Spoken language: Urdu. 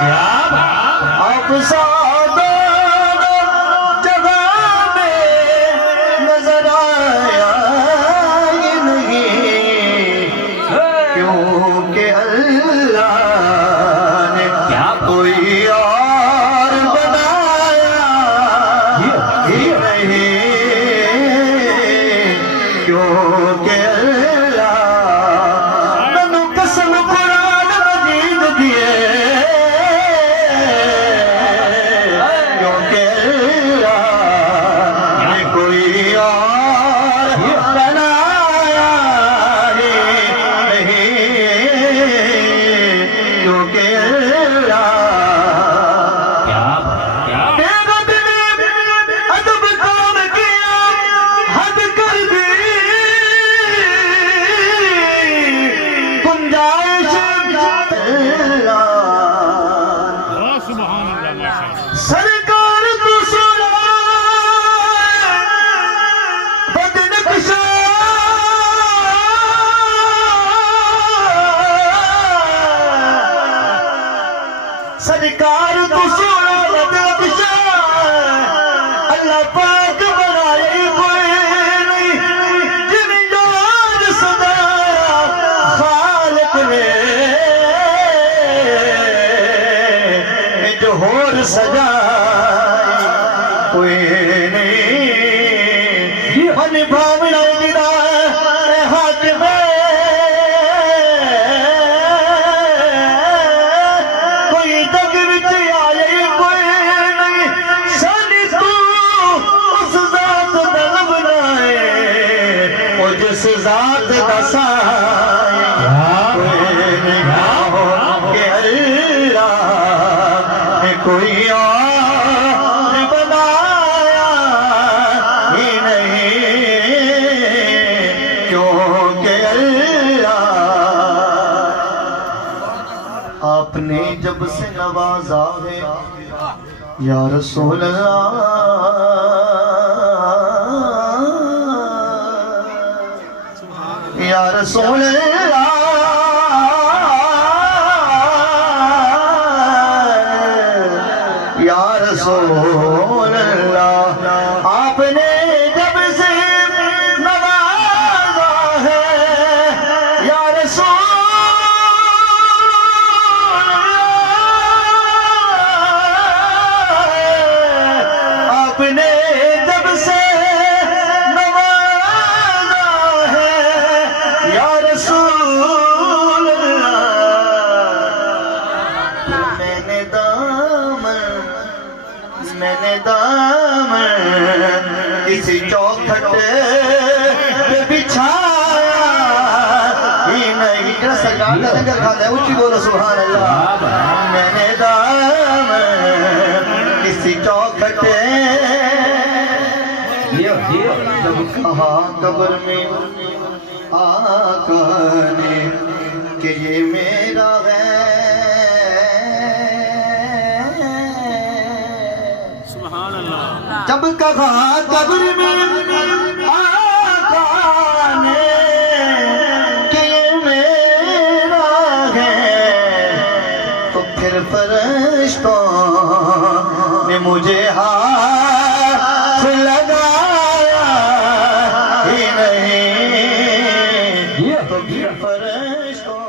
آپ سادہ جگہ میں نظر آیا ہی نہیں، کیونکہ اللہ نے کوئی اور بنایا ہی نہیں، کیونکہ اللہ نے قسم قرآن مجید دیے، کیونکہ اللہ نے کوئی اور بنایا ہی نہیں، کیونکہ اللہ میرا دل ادب کام کیا، حد کر دی گنجائش سرکار تو سنا بدنقشا، سرکار تو سنا بدنقشا، اللہ پاک بنائے کوئی نہیں، جن یاد صدا خالق نے جو ہور سجائے کوئی نہیں، من بھاونا گرا ہاتھ میں کوئی دگ وچ آئے کوئی نہیں، سانی تو اس ذات دا بنائے، وہ جس ذات دا سائے کوئی نہیں، کہ اللہ نے کوئی اور بنایا ہی نہیں، کیونکہ اللہ آپ نے جب سے نوازا ہے یا رسول اللہ، یا رسول اللہ، یا رسول اللہ، آپ نے جب سے نوازا ہے یا رسول اللہ، آپ نے جب سے نوازا ہے یا رسول اللہ، میں نے دامن کسی چوکھٹ پہ بچھایا ہی نہیں، جرا سرکار کا لنگر کھاتا ہے، اچھی بولو سبحان اللہ، میں نے دامن کسی چوکھٹ پہ جب کہا قبر میں آقا نے کہ یہ میرا ہے، جب کہا قبر میں آقا نے کہ یہ میرا ہے، تو پھر فرشتوں نے مجھے ہاتھ لگایا ہی نہیں، تو پھر فرشتوں